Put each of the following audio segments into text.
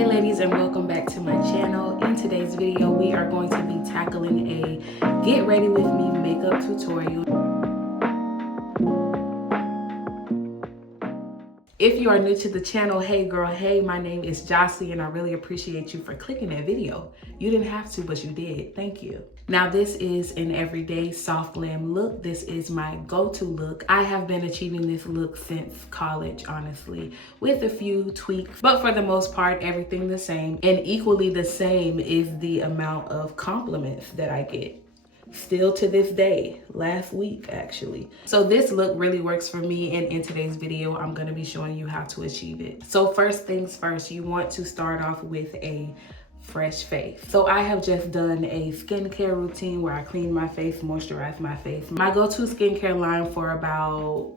Hey ladies, and welcome back to my channel. In today's video we are going to be tackling a get ready with me makeup tutorial. If you are new to the channel, hey girl, hey, my name is Jossie and I really appreciate you for clicking that video. You didn't have to, but you did. Thank you. Now this is an everyday soft glam look. This is my go-to look. I have been achieving this look since college, honestly, with a few tweaks, but for the most part, everything the same. And equally the same is the amount of compliments that I get. Still to this day, last week actually. So this look really works for me, and in today's video I'm going to be showing you how to achieve it. So first things first, you want to start off with a fresh face. So I have just done a skincare routine where I clean my face, moisturize my face. My go-to skincare line for about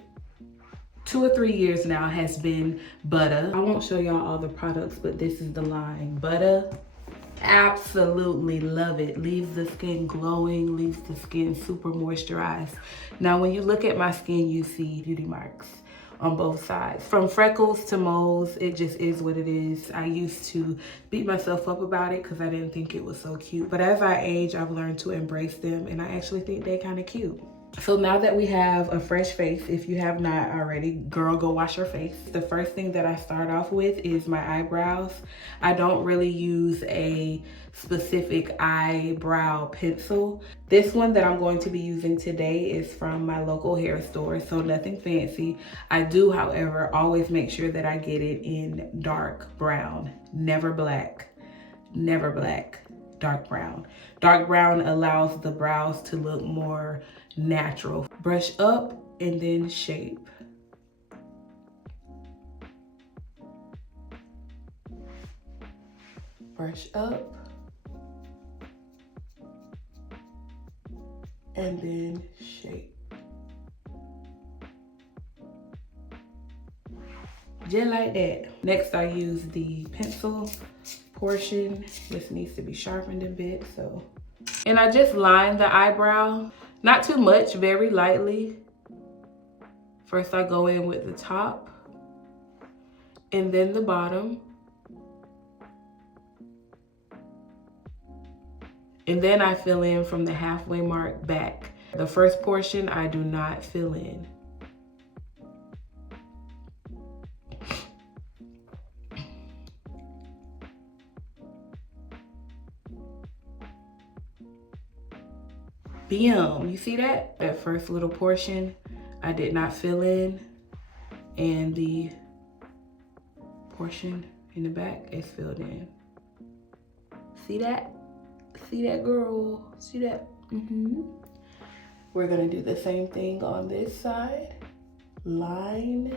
2 or 3 years now has been Butter. I won't show y'all all the products, but this is the line. Butter. Absolutely love it. Leaves the skin glowing, leaves the skin super moisturized. Now when you look at my skin, you see beauty marks on both sides. From freckles to moles, it just is what it is. I used to beat myself up about it because I didn't think it was so cute. But as I age, I've learned to embrace them, and I actually think they're kind of cute. So now that we have a fresh face, if you have not already, girl, go wash your face. The first thing that I start off with is my eyebrows. I don't really use a specific eyebrow pencil. This one that I'm going to be using today is from my local hair store, so nothing fancy. I do, however, always make sure that I get it in dark brown, never black, never black. Dark brown. Dark brown allows the brows to look more natural. Brush up and then shape. Brush up and then shape. Just like that. Next, I use the pencil portion. This needs to be sharpened a bit, so. And I just line the eyebrow, not too much, very lightly. First I go in with the top and then the bottom. And then I fill in from the halfway mark back. The first portion I do not fill in. Bam, you see that? That first little portion I did not fill in, and the portion in the back is filled in. See that? See that, girl? See that? We're gonna do the same thing on this side. Line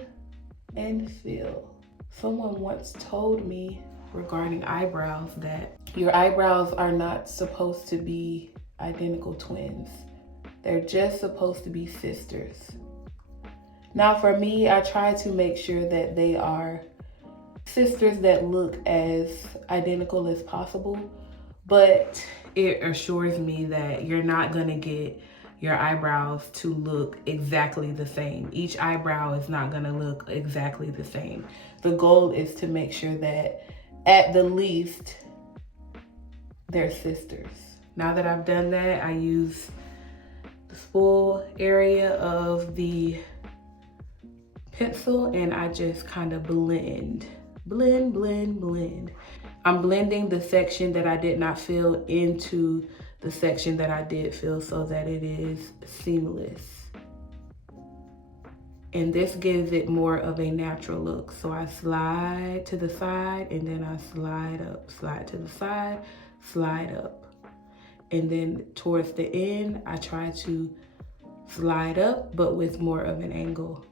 and fill. Someone once told me regarding eyebrows that your eyebrows are not supposed to be identical twins. They're just supposed to be sisters. Now for me, I try to make sure that they are sisters that look as identical as possible, but it assures me that you're not gonna get your eyebrows to look exactly the same. Each eyebrow is not gonna look exactly the same. The goal is to make sure that at the least they're sisters. Now that I've done that, I use the spool area of the pencil and I just kind of blend. I'm blending the section that I did not fill into the section that I did fill so that it is seamless. And this gives it more of a natural look. So I slide to the side and then I slide up, slide to the side, slide up. And then towards the end, I try to slide up, but with more of an angle.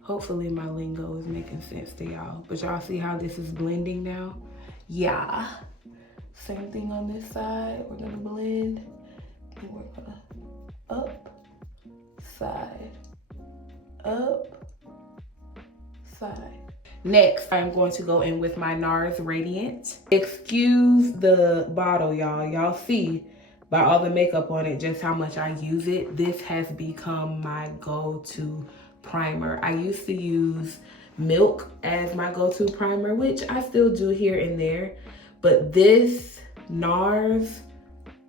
Hopefully my lingo is making sense to y'all. But y'all see how this is blending now? Yeah. Same thing on this side. We're gonna blend. And we're gonna up, side, up, side. Next, I'm going to go in with my NARS Radiant. Excuse the bottle, y'all. Y'all see by all the makeup on it just how much I use it. This has become my go-to primer. I used to use Milk as my go-to primer, which I still do here and there. But this NARS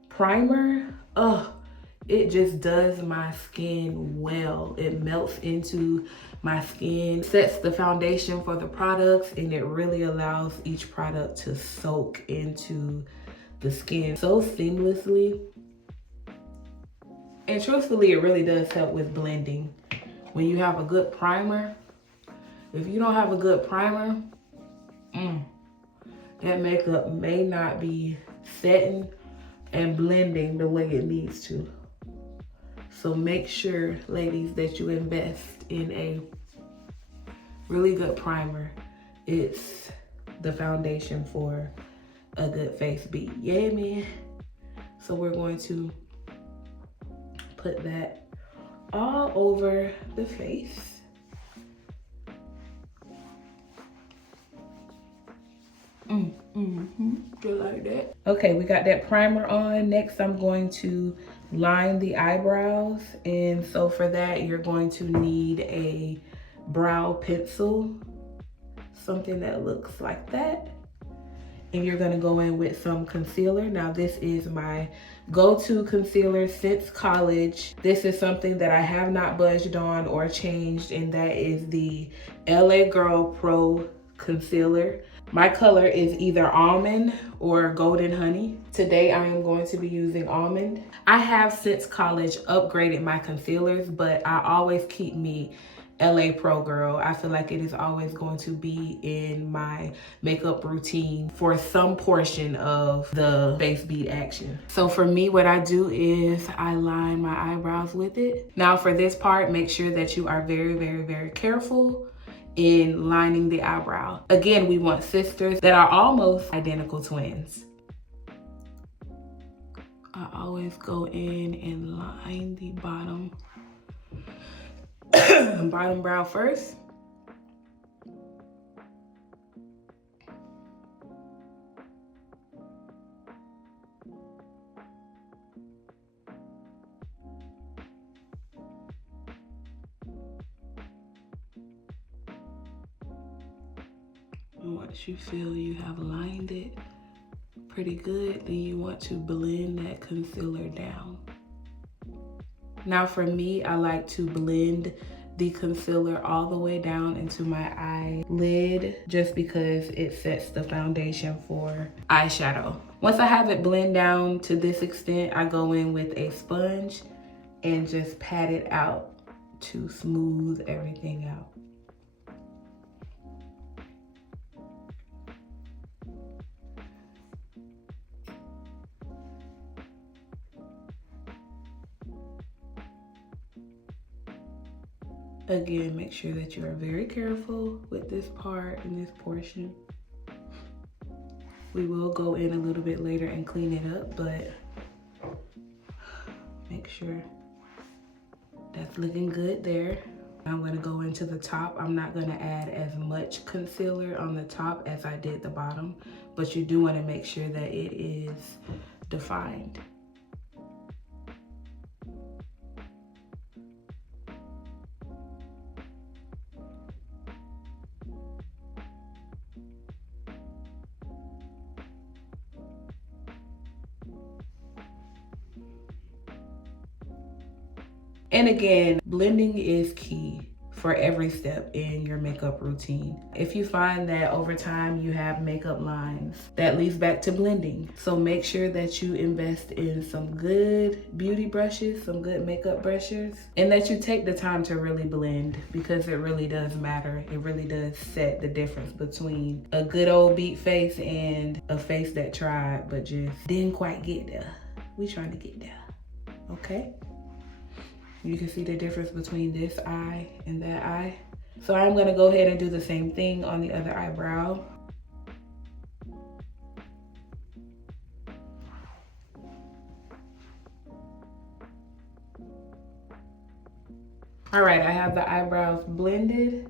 primer, it just does my skin well. It melts into my skin, sets the foundation for the products, and it really allows each product to soak into the skin so seamlessly. And truthfully, it really does help with blending. When you have a good primer, if you don't have a good primer, that makeup may not be setting and blending the way it needs to. So make sure, ladies, that you invest in a really good primer. It's the foundation for a good face beat. Yeah, man. So we're going to put that all over the face. Just like that. Okay, we got that primer on. Next, I'm going to line the eyebrows. And so for that, you're going to need a brow pencil, something that looks like that. And you're gonna go in with some concealer. Now this is my go-to concealer since college. This is something that I have not budged on or changed, and that is the LA Girl Pro Concealer. My color is either almond or golden honey. Today I am going to be using almond. I have since college upgraded my concealers, but I always keep me LA Pro Girl. I feel like it is always going to be in my makeup routine for some portion of the face beat action. So for me, what I do is I line my eyebrows with it. Now for this part, make sure that you are very, very, very careful in lining the eyebrow. Again, we want sisters that are almost identical twins. I always go in and line the bottom bottom brow first. And once you feel you have lined it pretty good, then you want to blend that concealer down. Now for me, I like to blend the concealer all the way down into my eyelid just because it sets the foundation for eyeshadow. Once I have it blend down to this extent, I go in with a sponge and just pat it out to smooth everything out. Again, make sure that you are very careful with this part and this portion. We will go in a little bit later and clean it up, but make sure that's looking good there. I'm gonna go into the top. I'm not gonna add as much concealer on the top as I did the bottom, but you do wanna make sure that it is defined. And again, blending is key for every step in your makeup routine. If you find that over time you have makeup lines, that leads back to blending. So make sure that you invest in some good beauty brushes, some good makeup brushes, and that you take the time to really blend, because it really does matter. It really does set the difference between a good old beat face and a face that tried but just didn't quite get there. We trying to get there, okay? You can see the difference between this eye and that eye. So I'm gonna go ahead and do the same thing on the other eyebrow. All right, I have the eyebrows blended,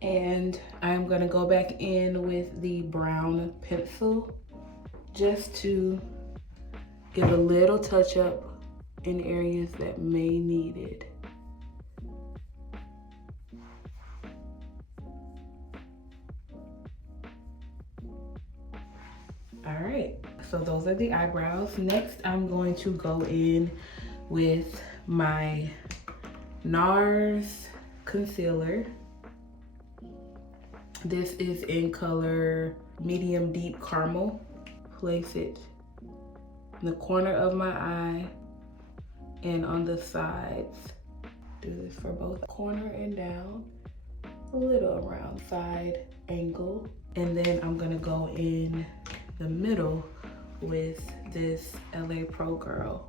and I'm gonna go back in with the brown pencil just to give a little touch up in areas that may need it. All right, so those are the eyebrows. Next, I'm going to go in with my NARS concealer. This is in color medium deep caramel. Place it in the corner of my eye and on the sides. Do this for both corner and down, a little around side angle. And then I'm gonna go in the middle with this LA Pro Girl.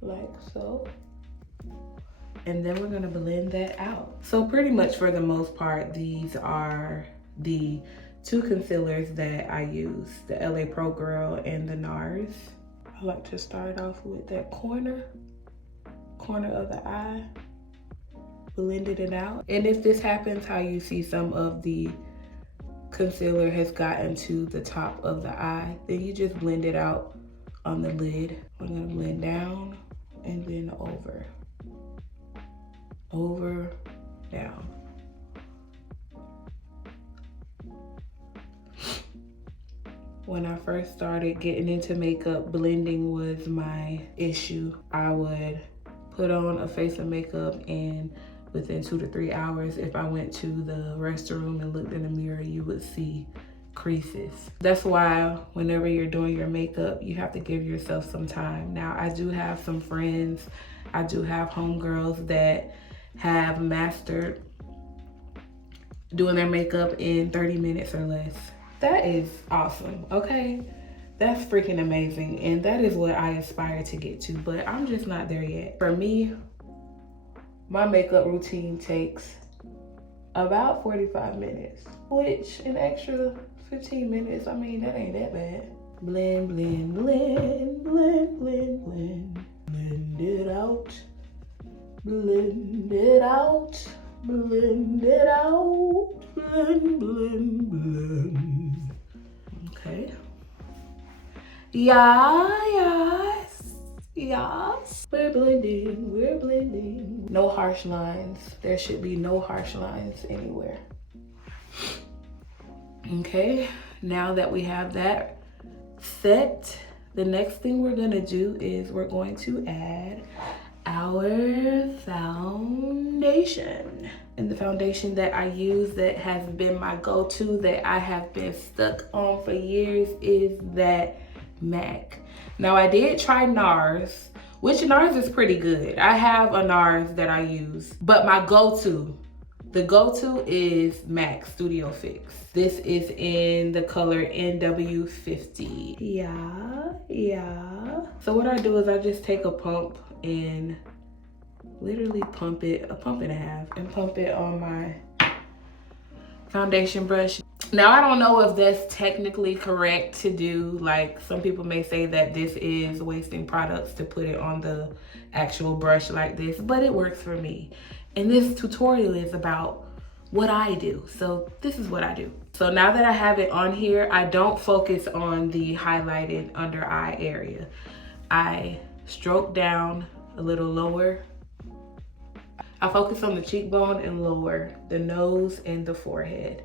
Like so. And then we're gonna blend that out. So pretty much for the most part, these are the two concealers that I use, the LA Pro Girl and the NARS. I like to start off with that corner of the eye, blended it out. And if this happens, how you see some of the concealer has gotten to the top of the eye, then you just blend it out on the lid. I'm gonna blend down and then over, down. When I first started getting into makeup, blending was my issue. I would put on a face of makeup and within 2 to 3 hours, if I went to the restroom and looked in the mirror, you would see creases. That's why whenever you're doing your makeup, you have to give yourself some time. Now, I do have some friends, I do have homegirls that have mastered doing their makeup in 30 minutes or less. That is awesome, okay? That's freaking amazing. And that is what I aspire to get to, but I'm just not there yet. For me, my makeup routine takes about 45 minutes, which an extra 15 minutes, I mean, that ain't that bad. Blend, blend, blend, blend, blend, blend. Blend it out, blend it out, blend it out, blend, blend, blend. Okay. Yes. We're blending. No harsh lines. There should be no harsh lines anywhere. Okay, now that we have that set, the next thing we're gonna do is we're going to add our foundation. And the foundation that I use that has been my go-to, that I have been stuck on for years, is that MAC. Now I did try NARS, which NARS is pretty good. I have a NARS that I use, but my the go-to is MAC Studio Fix. This is in the color NW50. Yeah. So what I do is I just take a pump and literally pump it, a pump and a half, and pump it on my foundation brush. Now, I don't know if that's technically correct to do. Like, some people may say that this is wasting products to put it on the actual brush like this, but it works for me. And this tutorial is about what I do. So this is what I do. So now that I have it on here, I don't focus on the highlighted under eye area. I stroke down a little lower. I focus on the cheekbone and lower, the nose and the forehead.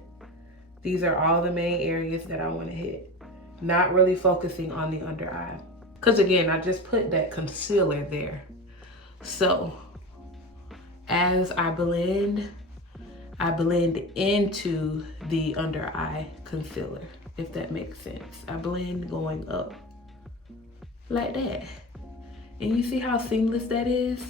These are all the main areas that I want to hit. Not really focusing on the under eye. Because again, I just put that concealer there. So as I blend into the under eye concealer, if that makes sense. I blend going up like that. And you see how seamless that is?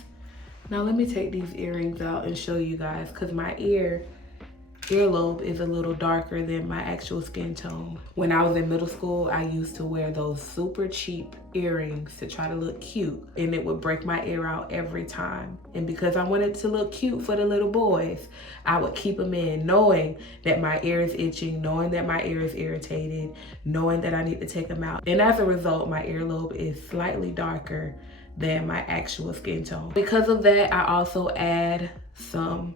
Now let me take these earrings out and show you guys, because my earlobe is a little darker than my actual skin tone. When I was in middle school, I used to wear those super cheap earrings to try to look cute, and it would break my ear out every time. And because I wanted to look cute for the little boys, I would keep them in, knowing that my ear is itching, knowing that my ear is irritated, knowing that I need to take them out. And as a result, my earlobe is slightly darker than my actual skin tone. Because of that, I also add some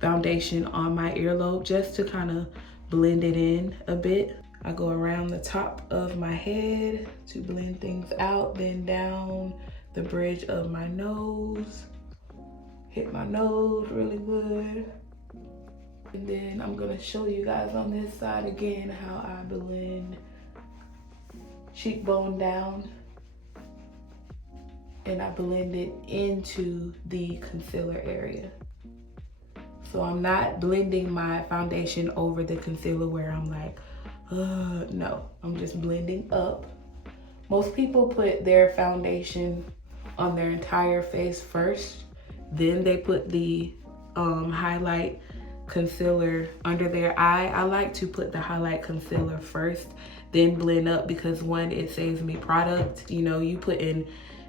foundation on my earlobe just to kind of blend it in a bit. I go around the top of my head to blend things out, then down the bridge of my nose. Hit my nose really good. And then I'm gonna show you guys on this side again how I blend cheekbone down, and I blend it into the concealer area. So I'm not blending my foundation over the concealer where I'm like, no, I'm just blending up. Most people put their foundation on their entire face first, then they put the highlight concealer under their eye. I like to put the highlight concealer first, then blend up, because one, it saves me product. You know, you put in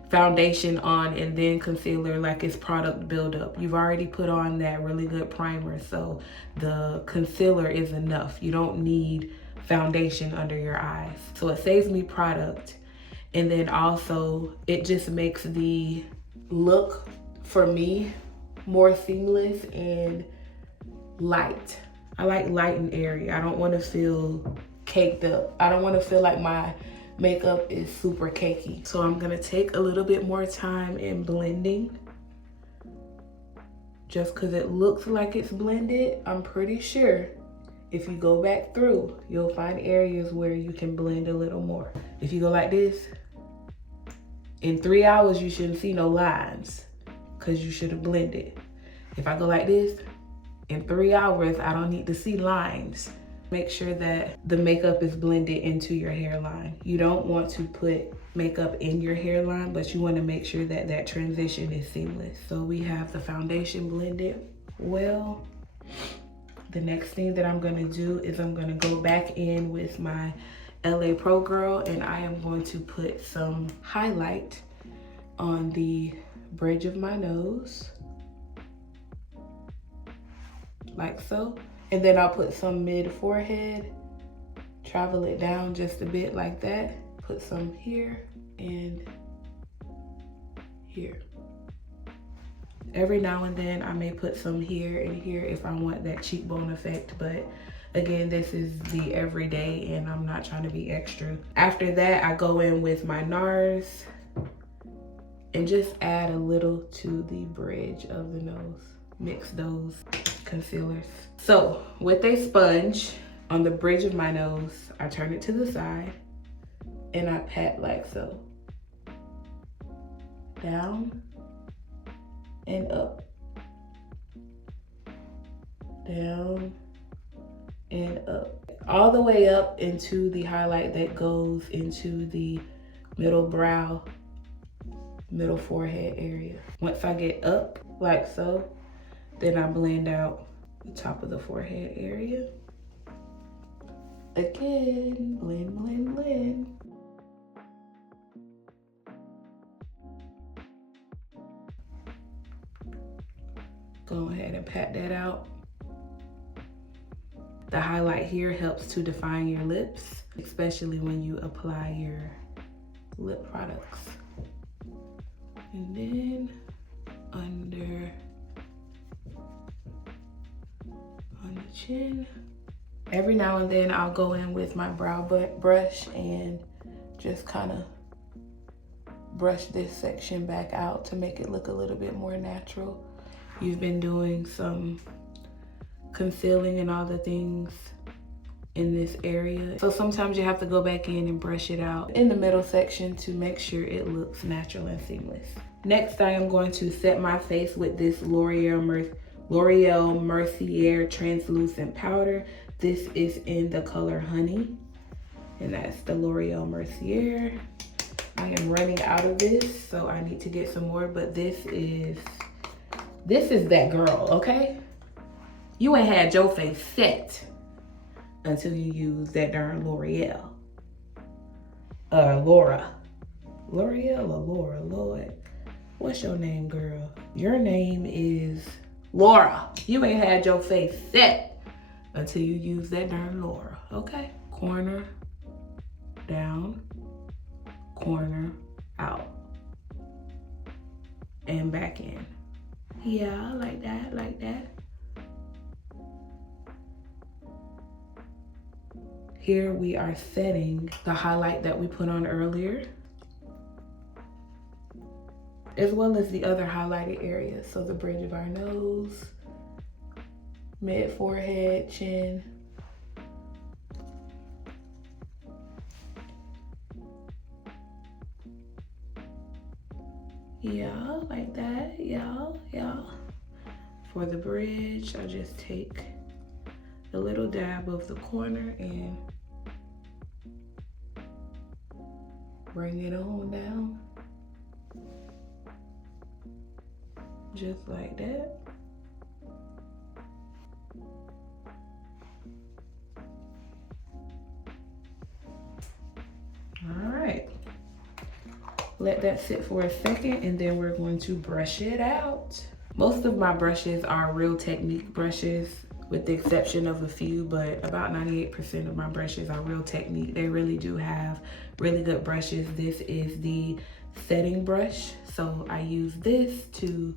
foundation on and then concealer, like it's product buildup. You've already put on that really good primer, so the concealer is enough. You don't need foundation under your eyes. So it saves me product. And then also it just makes the look for me more seamless and light. I like light and airy. I don't want to feel caked up. I don't want to feel like my makeup is super cakey. So I'm gonna take a little bit more time in blending. Just because it looks like it's blended, I'm pretty sure if you go back through, you'll find areas where you can blend a little more. If you go like this, in 3 hours, you shouldn't see no lines because you should have blended. If I go like this, in 3 hours, I don't need to see lines. Make sure that the makeup is blended into your hairline. You don't want to put makeup in your hairline, but you want to make sure that that transition is seamless. So we have the foundation blended well. The next thing that I'm gonna do is I'm gonna go back in with my LA Pro Girl, and I am going to put some highlight on the bridge of my nose, like so. And then I'll put some mid forehead, travel it down just a bit like that. Put some here and here. Every now and then I may put some here and here if I want that cheekbone effect, but again, this is the everyday and I'm not trying to be extra. After that, I go in with my NARS and just add a little to the bridge of the nose. Mix those concealers. So with a sponge on the bridge of my nose, I turn it to the side and I pat like so. Down and up. Down and up. All the way up into the highlight that goes into the middle brow, middle forehead area. Once I get up like so, then I blend out the top of the forehead area. Again, blend, blend, blend. Go ahead and pat that out. The highlight here helps to define your lips, especially when you apply your lip products. And then under on the chin. Every now and then I'll go in with my brow brush and just kind of brush this section back out to make it look a little bit more natural. You've been doing some concealing and all the things in this area, so sometimes you have to go back in and brush it out in the middle section to make sure it looks natural and seamless. Next, I am going to set my face with this L'Oreal Mercier translucent powder. This is in the color Honey, and that's the L'Oreal Mercier. I am running out of this, so I need to get some more, but this is that girl, okay? You ain't had your face set until you use that darn L'Oreal. L'Oreal or Laura, Lord. What's your name, girl? Your name is Laura. You ain't had your face set until you use that darn Laura, okay? Corner, down, corner, out, and back in. Yeah, like that, like that. Here we are setting the highlight that we put on earlier, as well as the other highlighted areas. So the bridge of our nose, mid forehead, chin. Yeah, like that, yeah. For the bridge, I just take a little dab of the corner and bring it on down. Just like that. All right. Let that sit for a second and then we're going to brush it out. Most of my brushes are Real Technique brushes with the exception of a few, but about 98% of my brushes are Real Technique. They really do have really good brushes. This is the setting brush. So I use this to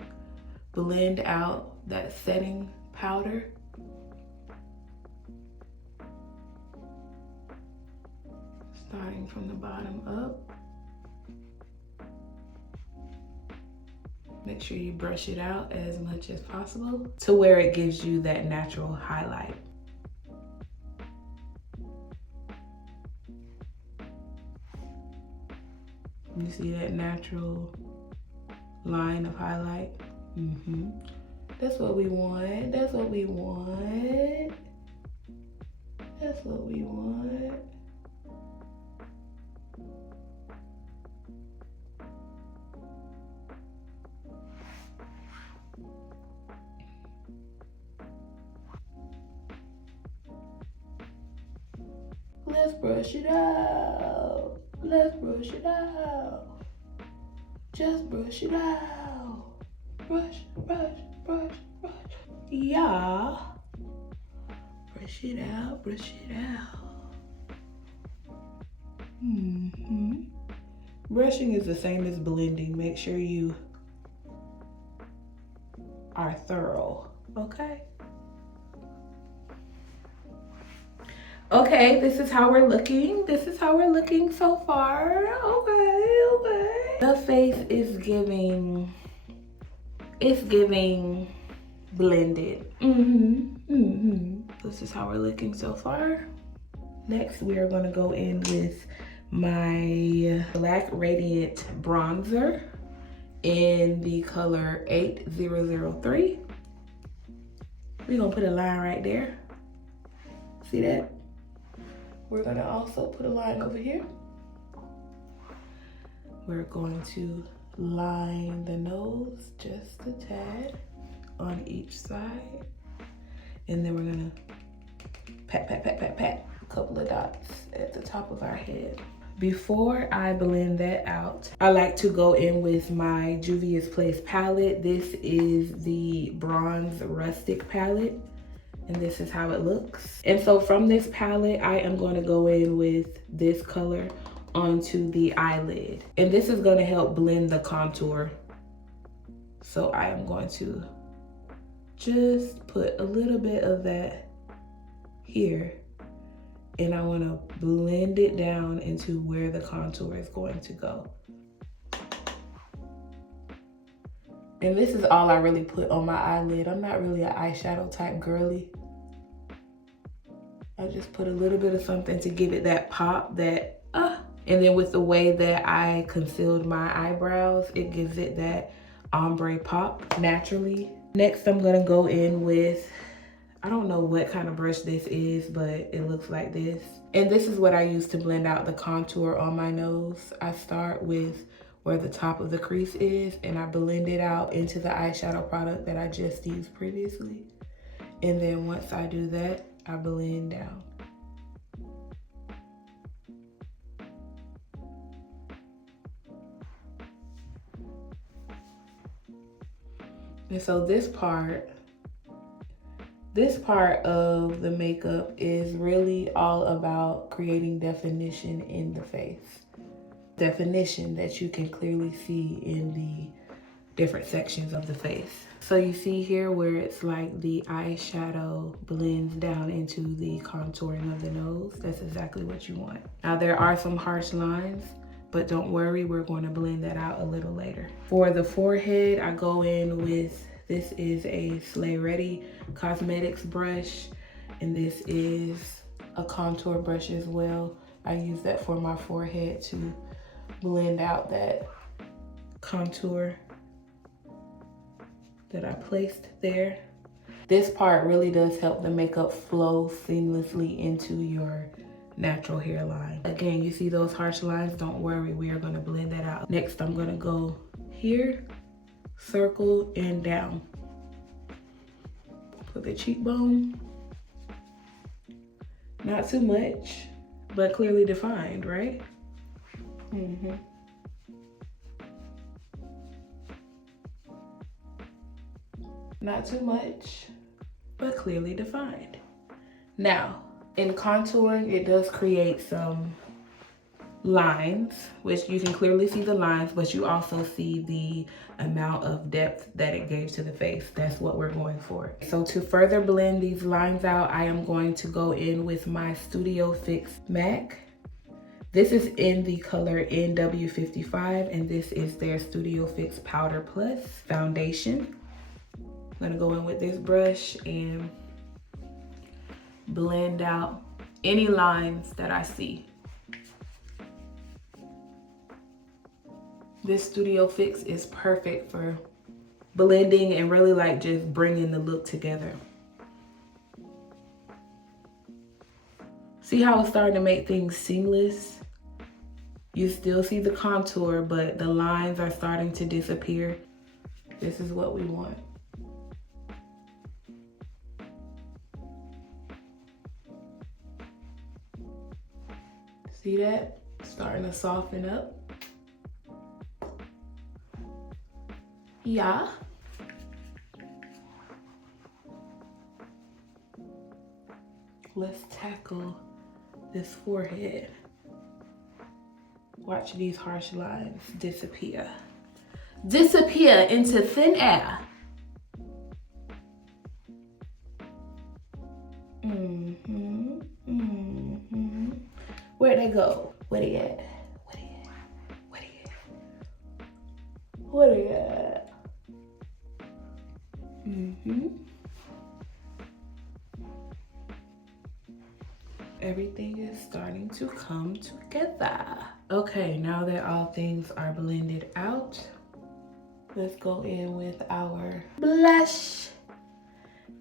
blend out that setting powder. Starting from the bottom up. Make sure you brush it out as much as possible to where it gives you that natural highlight. You see that natural line of highlight? That's what we want. That's what we want. That's what we want. Let's brush it out. Let's brush it out. Just brush it out. Brush, brush, brush, brush. Yeah. Brush it out, brush it out. Brushing is the same as blending. Make sure you are thorough, okay? Okay, this is how we're looking. This is how we're looking so far. Okay. The face is giving, it's giving blended. This is how we're looking so far. Next, we are gonna go in with my Black Radiant Bronzer in the color 8003. We're gonna put a line right there. See that? We're gonna also put a line over here. We're going to line the nose just a tad on each side. And then we're gonna pat, pat, pat, pat, pat, a couple of dots at the top of our head. Before I blend that out, I like to go in with my Juvia's Place palette. This is the Bronze Rustic palette. And this is how it looks. And so from this palette, I am going to go in with this color onto the eyelid. And this is going to help blend the contour. So I am going to just put a little bit of that here. And I want to blend it down into where the contour is going to go. And this is all I really put on my eyelid. I'm not really an eyeshadow type girly. I just put a little bit of something to give it that pop, that And then with the way that I concealed my eyebrows, it gives it that ombre pop naturally. Next, I'm gonna go in with, I don't know what kind of brush this is, but it looks like this. And this is what I use to blend out the contour on my nose. I start with where the top of the crease is and I blend it out into the eyeshadow product that I just used previously. And then once I do that, I blend down. And so this part of the makeup is really all about creating definition in the face. Definition that you can clearly see in the different sections of the face. So you see here where it's like the eyeshadow blends down into the contouring of the nose. That's exactly what you want. Now there are some harsh lines, but don't worry, we're going to blend that out a little later. For the forehead, I go in with This is a Slay Ready Cosmetics brush, and this is a contour brush as well. I use that for my forehead to blend out that contour that I placed there. This part really does help the makeup flow seamlessly into your natural hairline. Again, you see those harsh lines? Don't worry, we are gonna blend that out. Next, I'm gonna go here, circle, and down. For the cheekbone. Not too much, but clearly defined, right? Not too much, but clearly defined. Now, in contouring, it does create some lines, which you can clearly see the lines, but you also see the amount of depth that it gave to the face. That's what we're going for. So to further blend these lines out, I am going to go in with my Studio Fix MAC. This is in the color NW55, and this is their Studio Fix Powder Plus Foundation. I'm gonna go in with this brush and blend out any lines that I see. This Studio Fix is perfect for blending and really like just bringing the look together. See how it's starting to make things seamless? You still see the contour, but the lines are starting to disappear. This is what we want. See that? Starting to soften up. Yeah. Let's tackle this forehead. Watch these harsh lines disappear. Disappear into thin air. Where'd they go? Where they at? Where they at? Where they at? Where they at? Everything is starting to come together. Okay, now that all things are blended out, let's go in with our blush.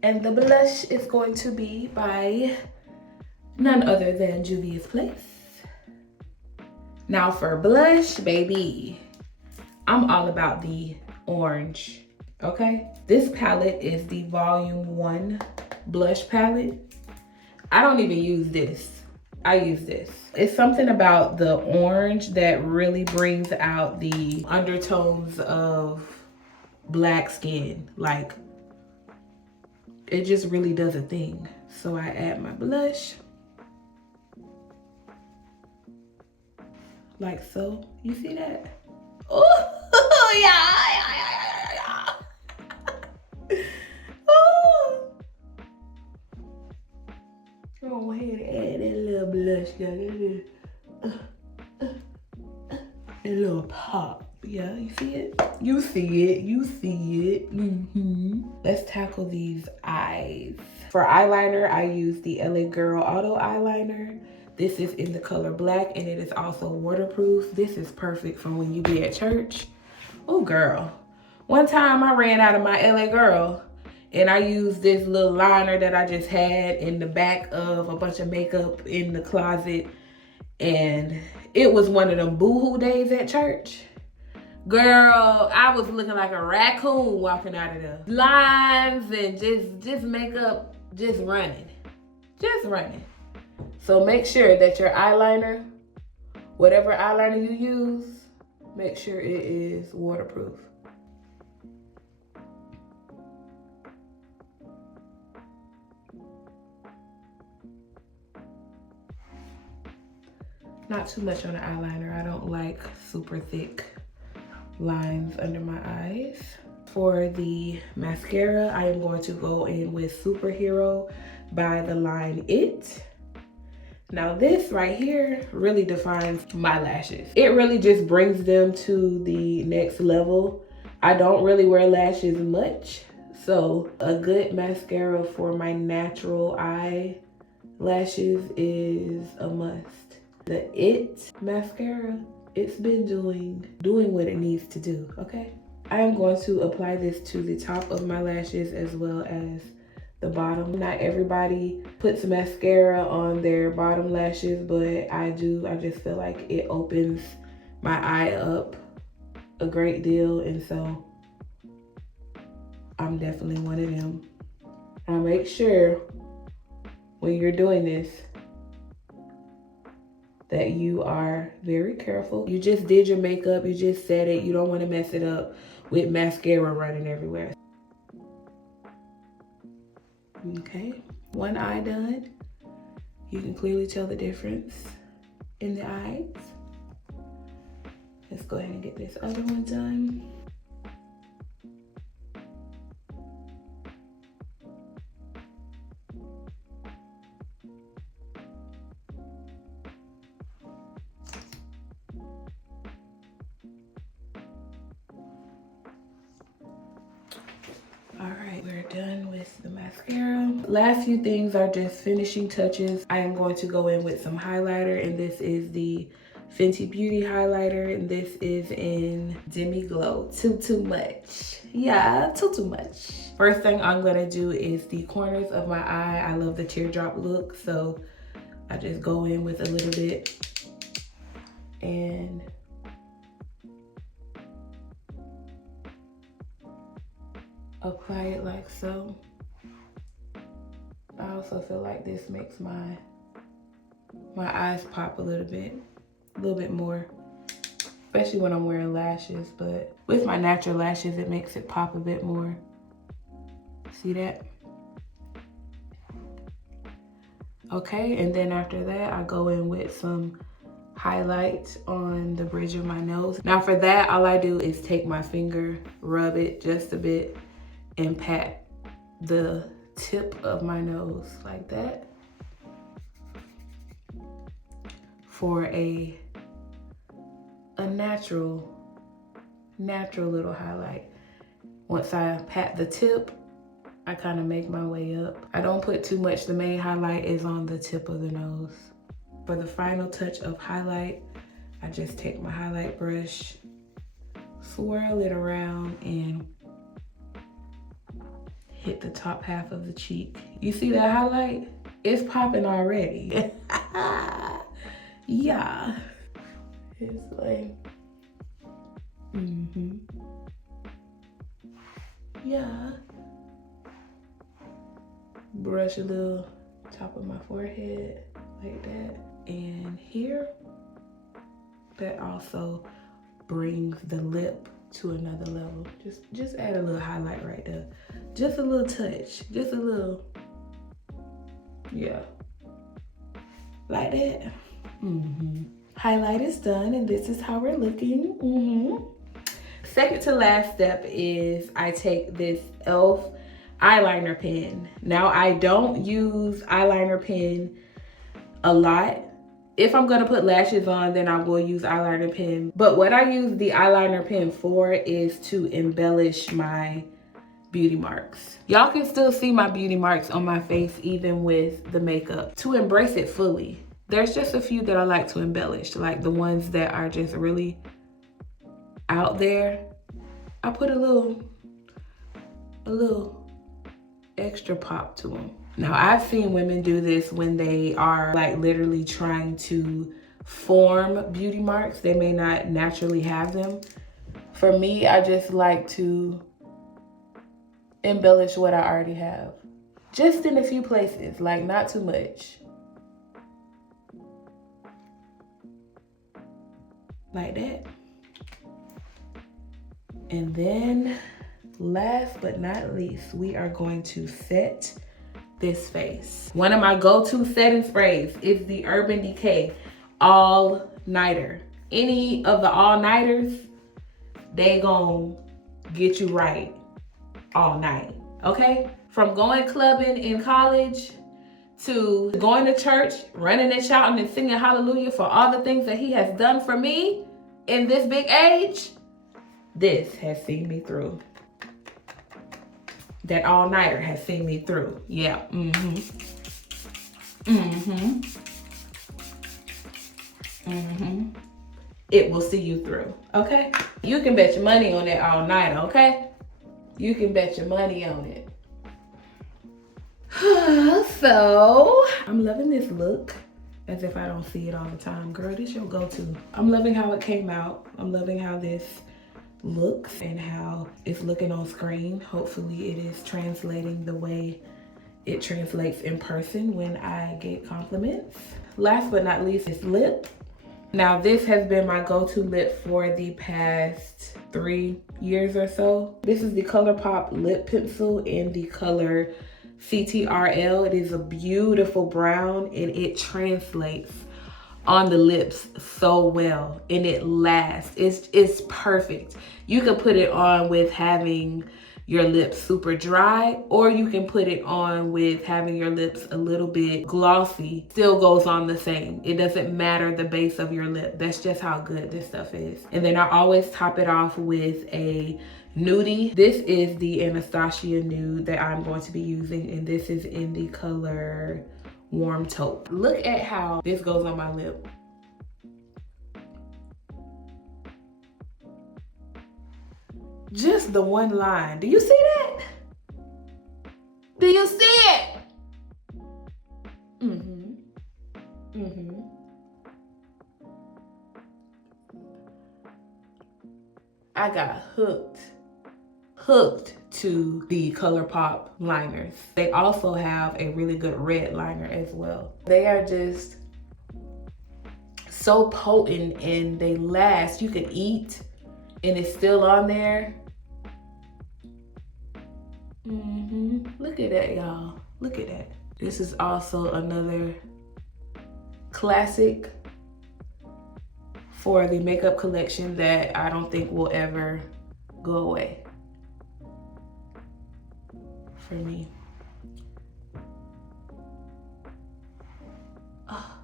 And the blush is going to be by none other than Juvia's Place. Now for blush, baby, I'm all about the orange, okay? This palette is the Volume 1 blush palette. I don't even use this. I use this. It's something about the orange that really brings out the undertones of black skin. Like, it just really does a thing. So I add my blush. Like so. You see that? Oh, yeah. Oh. Go ahead and add that little blush, guys. A little pop. Yeah, you see it? You see it. You see it. Let's tackle these eyes. For eyeliner, I use the LA Girl Auto Eyeliner. This is in the color black, and it is also waterproof. This is perfect for when you be at church. Oh, girl. One time I ran out of my LA Girl, and I used this little liner that I just had in the back of a bunch of makeup in the closet. And it was one of them boohoo days at church. Girl, I was looking like a raccoon walking out of there. Lines and just makeup just running. Just running. So make sure that your eyeliner, whatever eyeliner you use, make sure it is waterproof. Not too much on the eyeliner. I don't like super thick lines under my eyes. For the mascara, I am going to go in with Superhero by the line It. Now this right here really defines my lashes. It really just brings them to the next level. I don't really wear lashes much, So a good mascara for my natural eye lashes is a must. The It mascara, it's been doing what it needs to do, okay? I am going to apply this to the top of my lashes as well as the bottom. Not everybody puts mascara on their bottom lashes, but I do. I just feel like it opens my eye up a great deal, and so I'm definitely one of them. Now make sure when you're doing this that you are very careful. You just did your makeup, you just said it. You don't want to mess it up with mascara running everywhere. Okay, one eye done. You can clearly tell the difference in the eyes. Let's go ahead and get this other one done. All right, we're done with the mascara. Last few things are just finishing touches. I am going to go in with some highlighter, and this is the Fenty Beauty highlighter, and this is in Demi Glow. Too much. Yeah, too much. First thing I'm gonna do is the corners of my eye. I love the teardrop look, so I just go in with a little bit and apply it like so. I also feel like this makes my eyes pop a little bit more, especially when I'm wearing lashes, but with my natural lashes, it makes it pop a bit more. See that? Okay, and then after that, I go in with some highlight on the bridge of my nose. Now for that, all I do is take my finger, rub it just a bit, and pat the tip of my nose like that for a natural little highlight. Once I pat the tip, I kind of make my way up. I don't put too much. The main highlight is on the tip of the nose. For the final touch of highlight, I just take my highlight brush, swirl it around, and hit the top half of the cheek. You see that highlight? It's popping already. Yeah. It's like, yeah. Brush a little top of my forehead like that. And here, that also brings the lip to another level. Just add a little highlight right there. Just a little touch, just a little, yeah, like that. Highlight is done, and this is how we're looking. Second to last step is I take this e.l.f. eyeliner pen. Now I don't use eyeliner pen a lot. If I'm gonna put lashes on, then I will use eyeliner pen. But what I use the eyeliner pen for is to embellish my beauty marks. Y'all can still see my beauty marks on my face even with the makeup. To embrace it fully, there's just a few that I like to embellish, like the ones that are just really out there. I put a little extra pop to them. Now I've seen women do this when they are like literally trying to form beauty marks. They may not naturally have them. For me, I just like to embellish what I already have. Just in a few places, like not too much. Like that. And then last but not least, we are going to set this face. One of my go-to setting sprays is the Urban Decay All Nighter. Any of the all nighters, they gon' get you right all night, okay? From going clubbing in college to going to church, running and shouting and singing hallelujah for all the things that he has done for me in this big age, this has seen me through. That all-nighter has seen me through. Yeah, It will see you through, okay? You can bet your money on that all-nighter, okay? You can bet your money on it. So, I'm loving this look. As if I don't see it all the time. Girl, this your go-to. I'm loving how it came out. I'm loving how this looks and how it's looking on screen. Hopefully it is translating the way it translates in person when I get compliments. Last but not least is lip. Now this has been my go-to lip for the past 3 years or so. This is the ColourPop lip pencil in the color CTRL. It is a beautiful brown and it translates on the lips so well and it lasts. It's perfect. You can put it on with having your lips super dry, or you can put it on with having your lips a little bit glossy. Still goes on the same. It doesn't matter the base of your lip. That's just how good this stuff is. And then I always top it off with a nudie. This is the Anastasia nude that I'm going to be using, and this is in the color Warm Taupe. Look at how this goes on my lip. Just the one line. Do you see that? Do you see it? I got hooked to the ColourPop liners. They also have a really good red liner as well. They are just so potent and they last. You can eat and it's still on there. Look at that, y'all. Look at that. This is also another classic for the makeup collection that I don't think will ever go away for me. Oh,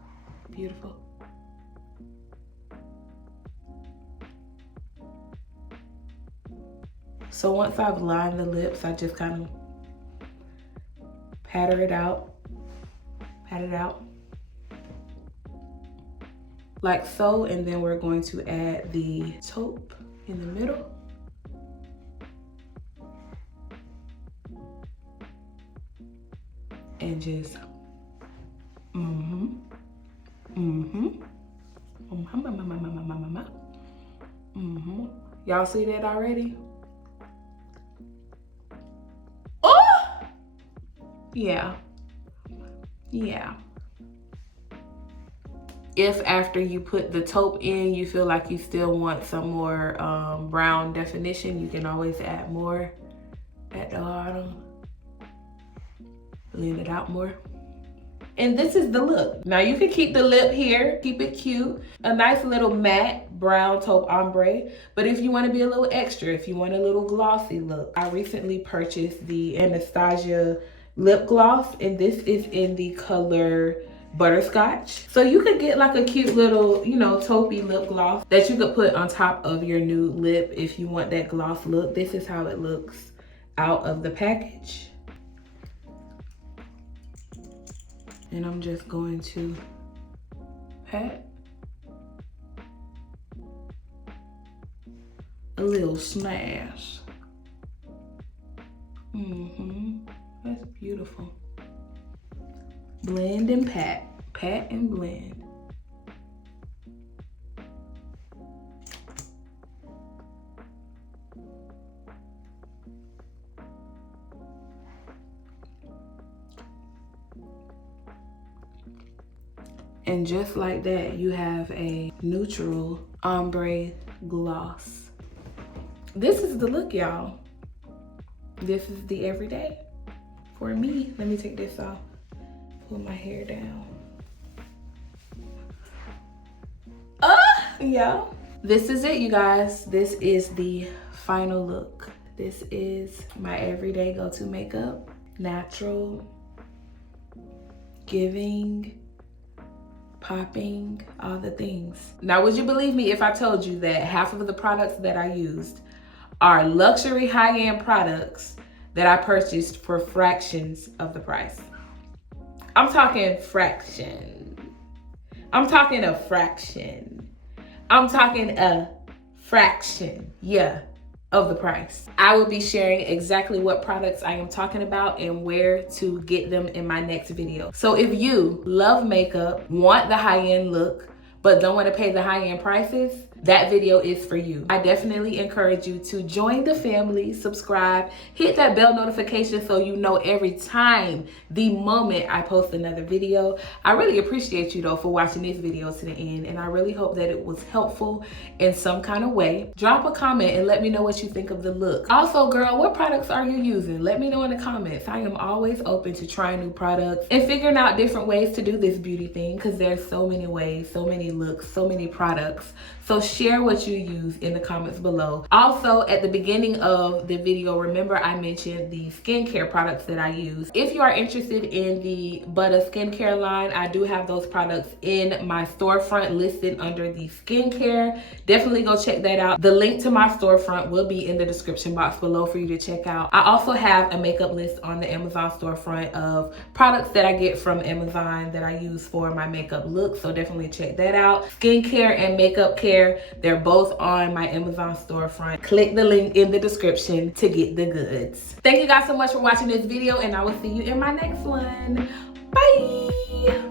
beautiful. So once I've lined the lips, I just kind of pat it out like so, and then we're going to add the taupe in the middle. And just, Y'all see that already? Oh! Yeah. If after you put the taupe in, you feel like you still want some more brown definition, you can always add more at the bottom. Blend it out more. And this is the look. Now you can keep the lip here, keep it cute. A nice little matte brown taupe ombre. But if you want to be a little extra, if you want a little glossy look, I recently purchased the Anastasia lip gloss, and this is in the color Butterscotch. So you could get like a cute little, you know, taupey lip gloss that you could put on top of your nude lip if you want that gloss look. This is how it looks out of the package. And I'm just going to pat a little smash. That's beautiful. Blend and pat, pat and blend. And just like that, you have a neutral ombre gloss. This is the look, y'all. This is the everyday for me. Let me take this off, pull my hair down. Yeah. This is it, you guys. This is the final look. This is my everyday go-to makeup. Natural, giving, popping, all the things. Now, would you believe me if I told you that half of the products that I used are luxury high-end products that I purchased for fractions of the price. I'm talking fraction. I'm talking a fraction. I'm talking a fraction, yeah, of the price. I will be sharing exactly what products I am talking about and where to get them in my next video. So if you love makeup, want the high-end look, but don't want to pay the high-end prices, that video is for you. I definitely encourage you to join the family, subscribe, hit that bell notification so you know every time, the moment I post another video. I really appreciate you though for watching this video to the end, and I really hope that it was helpful in some kind of way. Drop a comment and let me know what you think of the look. Also, girl, what products are you using? Let me know in the comments. I am always open to trying new products and figuring out different ways to do this beauty thing, because there's so many ways, so many looks, so many products. So share what you use in the comments below. Also, at the beginning of the video, remember I mentioned the skincare products that I use. If you are interested in the Butter skincare line, I do have those products in my storefront listed under the skincare. Definitely go check that out. The link to my storefront will be in the description box below for you to check out. I also have a makeup list on the Amazon storefront of products that I get from Amazon that I use for my makeup look. So definitely check that out. Skincare and makeup care, they're both on my Amazon storefront. Click the link in the description to get the goods. Thank you guys so much for watching this video, and I will see you in my next one. Bye.